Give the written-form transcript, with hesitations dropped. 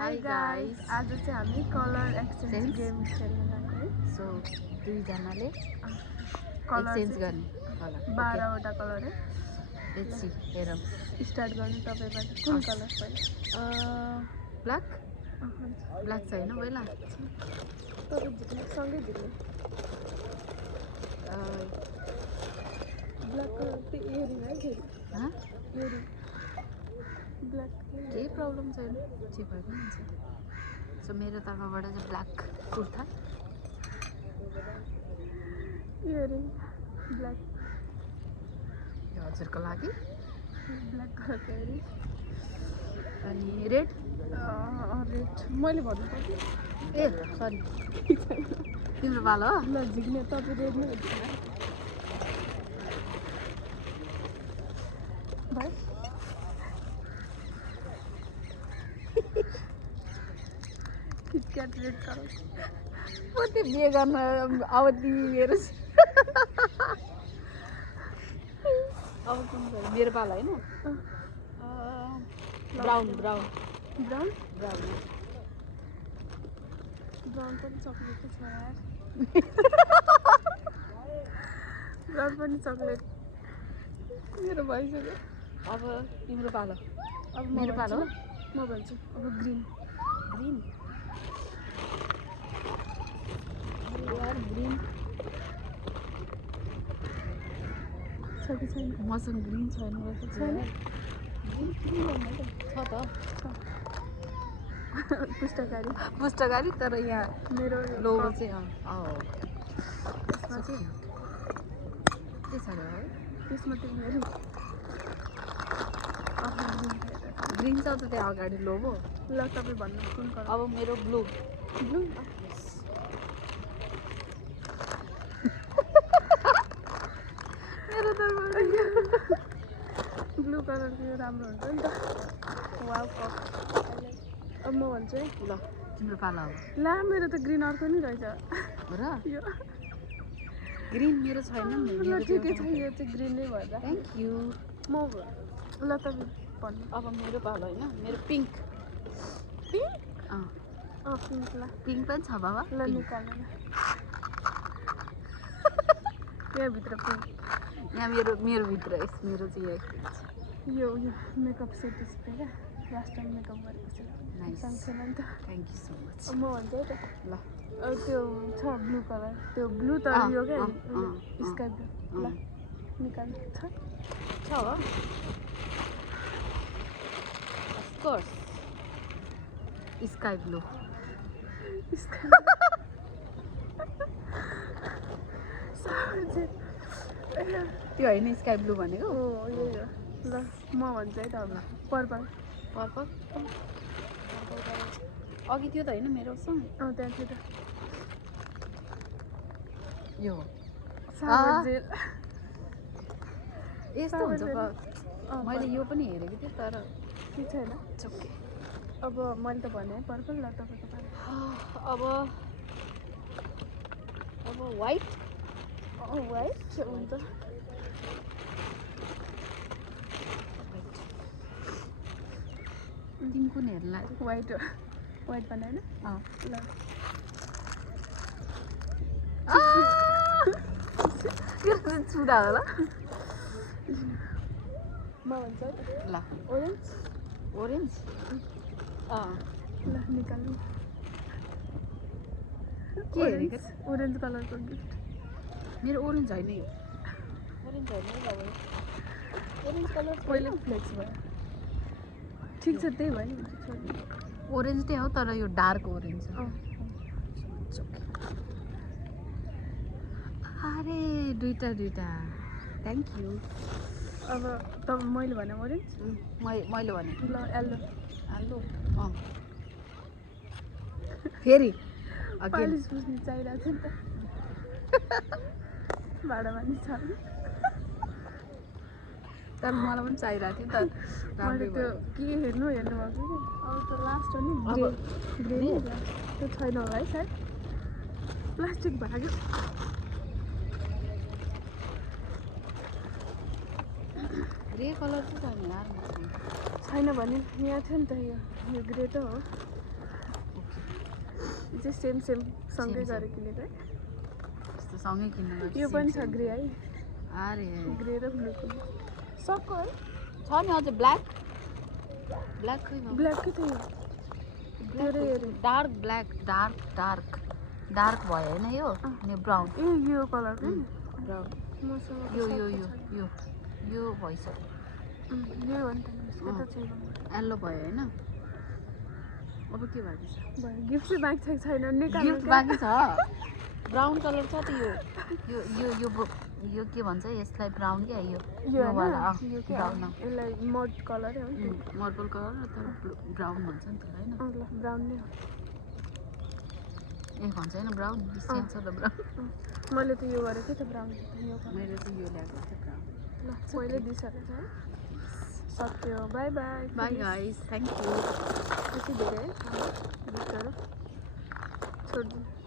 Hi guys, आज चाहिँ हामी कलर एक्सचेन्ज गेम खेल्न गएको है। सो दुईजनाले कलर एक्सचेन्ज गर्ने कलर 12 वटा कलर है। लेट्स सी हेरौँ स्टार्ट गर्नु तपाईबाट कुन कलर पहिला ब्ल्याक ब्ल्याक छैन पहिला तपाईँ जित्नु सँगै जित्नु ब्ल्याक कलर चाहिँ इयरिङ है फेरि इयरिङ ब्ल्याक केही प्रब्लम छैन जे भए पनि हुन्छ सो मेरो तर्फबाट चाहिँ ब्ल्याक कुर्ता इयरिङ ब्ल्याक यो हजुरको लागि ब्ल्याक कलरको इयरिङ अनि रेड रेड मैले भन्नु पर्यो ए सरी तिम्रो पालो हो ल झिक्ने तपाईँ रेड नै झिक्नु भाइ किटक्याट रेड कलर म त्यो बिहे गर्न अब तिमी मेरो अब कुन मेरो पालो होइन brown brown brown brown brown पनि चक्लेट छ यार ब्राउन पनि चक्लेट मेरो भइसक्यो अब तिम्रो पालो अब मेरो पालो हो म भन्छु अब ग्रिन ग्रिन यार ग्रिन छ कि छैन मसँग ग्रिन छैन रहेछ छैन ग्रिन किन गर्नु छ त पुस्तकारी तर यहाँ मेरो लोगो चाहिँ त्यसमा चाहिँ त्यसरी है त्यसमा चाहिँ मेरो ग्रिन छ त त्यहाँ अगाडि लोगो ल तपाईँ भन्नु कुन कलर अब मेरो ब्लू ब्लू मेरो त ब्लू कलरको राम्रो हुन्छ नि त वाउ अब म भन्छु है ल तिम्रो पालो अब ला मेरो त ग्रिन अर्को नि रहेछ र यो ग्रिन मेरो छैन नि ल ठिकै छ यो चाहिँ ग्रिन नै भएर थ्याङ्क यू म ल तपाईँ भन्नु अब मेरो पालो होइन मेरो पिङ्क पिङ्क पिङ्क ल पिङ्क पनि छ बाबा ल निकाल्नु ल यहाँभित्र पिङ्क यहाँ मेरो भित्र मेरो चाहिँ यहाँ यो मेकअप सेट स्प्रे क्या लास्ट टाइम मेकअप गरेको छु एक्जाम थिएन नि त थ्याङ्क यू सो मच म भन्छु है त ल त्यो छ ब्लू कलर त्यो ब्लू त यो क्या स्काई ब्लू ल निकाल्नु छ हो अफकोर्स स्काई ब्लू त्यो होइन स्काई ब्लू भनेको यही हो ल म भन्छु है त अब पर्पल पर्पल अघि त्यो त होइन मेरो सँग त्यहाँ थियो त यो साबजेल यस्तो हुन्छ मैले यो पनि हेरेको थिएँ तर के छैन चोके अब मैले त भने पर्पल ल तपाईँको अब वाइट वाइट हुन्छ तिमी कुन हेर्ला वाइट बनाएन ल छुँदा होला म भन्छु है त ल ओरेन्ज ओरेन्ज ल निकाल्नु के हेरेको ओरेन्ज कलरको गिफ्ट मेरो ओरेन्ज होइन यो ओरेन्ज होइन ओरेन्ज कलर पहिले फ्लेक्स भयो ठिक छ त्यही भयो नि ओरेन्ज नै हो तर यो डार्क ओरेन्ज हो अरे दुईटा थ्याङ्क यू अब तपाईँ मैले भने ओरेन्ज मैले भने ल येल्लो फेरि पालिस पुस्ने चाहिरहेको थियो नि त भाडामा नि छ तर मलाई पनि चाहिरहेको थियो नि त मैले त्यो के हेर्नु भएको कि अब त लास्ट हो नि ग्रे त्यो छैन होला है सायद प्लास्टिक भाग्यो ग्रे कलर चाहिँ छैन यार छैन भने यहाँ थियो नि त यो ग्रे त हो यो चाहिँ सेम सँगै Same. गरेर किनेको है यस्तो सँगै किन्नु पर्छ यो पनि छ ग्रे है अरे ग्रे र ब्लूको सक्को है छ नि अझ ब्ल्याक ब्ल्याक खै ब्ल्याकै थियो डार्क ब्ल्याक डार्क भयो होइन यो अनि ब्राउन यो कलरको ब्राउन मसँग यो भइसक्यो यो हो नि त यता चाहिँ येल्लो भयो होइन अब के भएको छ गिफ्ट चाहिँ बाँकी छैन निकाल्नु गिफ्ट बाँकी छ ब्राउन कलर छ त यो के भन्छ यसलाई ब्राउन क्या यो वाला ब्राउन यसलाई मड कलर हो नि मर्बल कलर र तर ब्राउन भन्छ नि त्यसलाई होइन ल ब्राउन नै हो ए भन्छ होइन ब्राउन सेम छ त ब्राउन मैले त यो गरेको थिएँ त ब्राउन यो मैले चाहिँ यो ल्याएको थिएँ ब्राउन ल पहिले दिइसकेको छ है सक्यो by by by guys thank you पछि धेरै है गिफ्टहरू छोडिदिनु